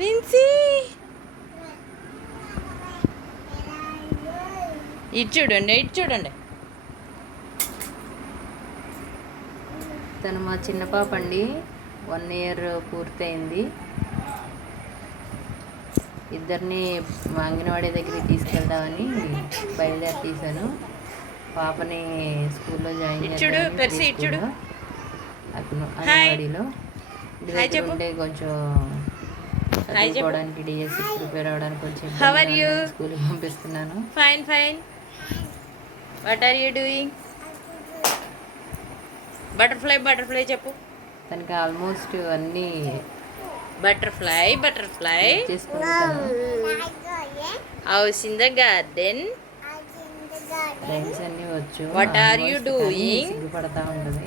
విన్సీ ఇటు చూడండి, ఇటు చూడండి. తను మా చిన్న పాప అండి, 1 ఇయర్ పూర్తయింది. ఇద్దరిని అంగన్వాడీ దగ్గరికి తీసుకెళ్దామని బయలుదేరి తీశాను. పాపని స్కూల్లో జాయిన్ చేశాను అంగన్వాడీలో. ఇంటి దగ్గర ఉండే కొంచెం చదువుకోవడానికి డిఎస్సి ప్రిపేర్ అవ్వడానికి కొంచెం స్కూల్కి పంపిస్తున్నాను. Fine fine. What are you doing? Butterfly butterfly చెప్పు. తనకి ఆల్మోస్ట్ అన్నీ బటర్ఫ్లై బటర్ఫ్లై చేసుకుంటాను. House in the garden rhymes అన్నీ వచ్చు. What are you doing? సిగ్గుపడతా ఉంటుంది.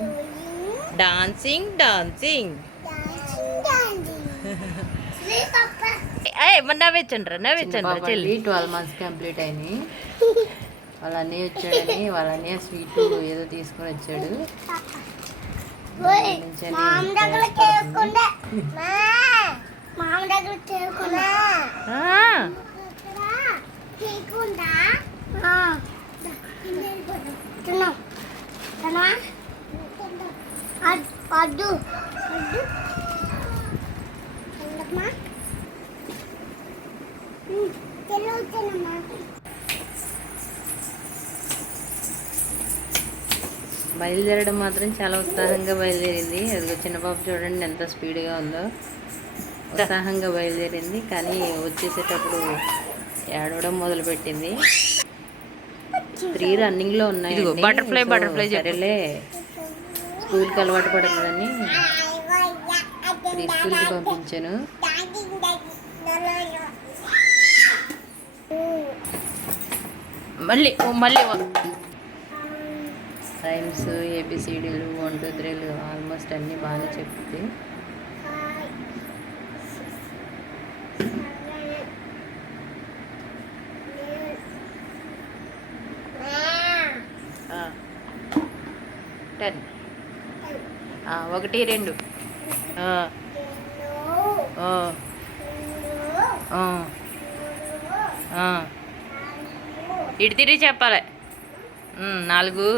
Dancing dancing. నవ్వించండ్రా నవ్వించండ్రా. చెల్లి 12 months కంప్లీట్ అయినాయి. వాళ్ళ అన్నయ్య వచ్చాడని వాళ్ళ అన్నయ్య స్వీట్ ఏదో తీసుకొని వచ్చాడు. బయలుదేరడం మాత్రం చాలా ఉత్సాహంగా బయలుదేరింది. అదిగో చిన్న పాప చూడండి ఎంత స్పీడ్గా ఉందో. ఉత్సాహంగా బయలుదేరింది, కానీ వచ్చేసేటప్పుడు ఏడవడం మొదలుపెట్టింది. 3 రన్నింగ్లో ఉన్నాయి. బటర్ఫ్లై బటర్ఫ్లై సరేలే స్కూల్కి అలవాటు పడుతుందని ప్రీ స్కూల్కి పంపించాను. మళ్ళీ మళ్ళీ రైమ్స్ ఏబిసిడీలు 1 2 3 ఆల్మోస్ట్ అన్నీ బాగానే చెప్తుంది. టెన్ 1 2 ఇటు తిరిగి చెప్పాలి. 4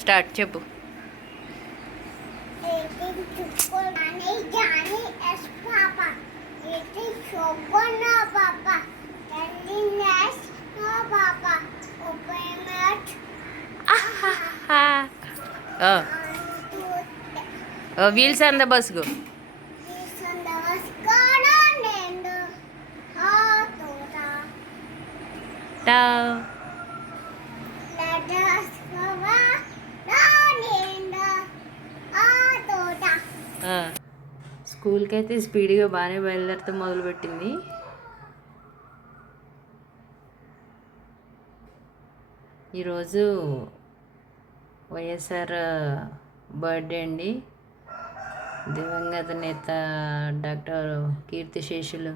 స్టార్ట్ చెప్పు. Wheels on the bus go. స్కూల్కి అయితే స్పీడ్గా బాగానే బయలుదేరితే మొదలుపెట్టింది. ఈరోజు వైఎస్ఆర్ బర్త్డే అండి. దివంగత నేత డాక్టర్ కీర్తిశేషులు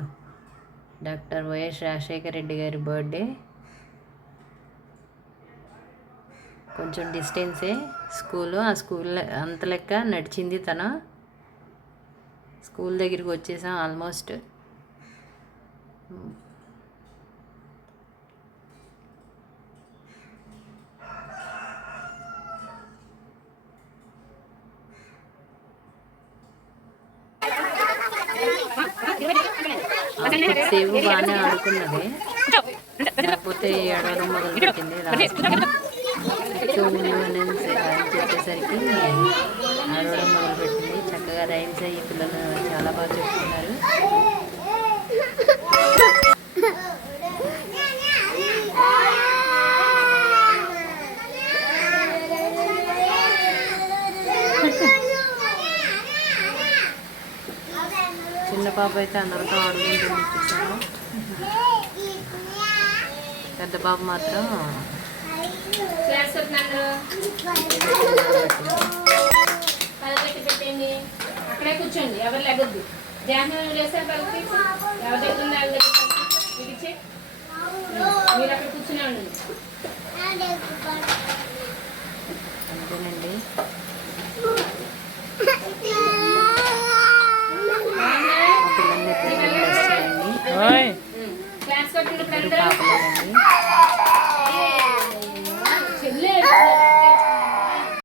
డాక్టర్ వైఎస్ రాజశేఖర రెడ్డి గారి బర్త్డే. కొంచెం డిస్టెన్సే స్కూలు. ఆ స్కూల్ అంత లెక్క నడిచింది తను. స్కూల్ దగ్గరికి వచ్చేసాం ఆల్మోస్ట్. సేవ్ బాగానే ఆడుకున్నది, కాకపోతే ఏడవడం మొదలుపెట్టింది. చెవులు అని చెప్పేసరికి ఆడవడం మొదలుపెట్టింది. చక్కగా రైమ్స్ అయ్యి పిల్లలు చాలా బాగా చెప్తున్నారు. చిన్న పాప అయితే అందరితో ఆడుకుంటూ చూసాను. పెద్ద పాప మాత్రం అక్కడే కూర్చోండి, ఎవరు లేగొద్దు. ధ్యానం చేస్తారు పలికి ఎవరి దగ్గర ఉంది వాళ్ళ దగ్గర ఇడిచి మీరు అక్కడ కూర్చునే ఉండండి. అంతేనండి. క్లాస్ కొట్టినప్పుడు అందరూ పాపలేనండి.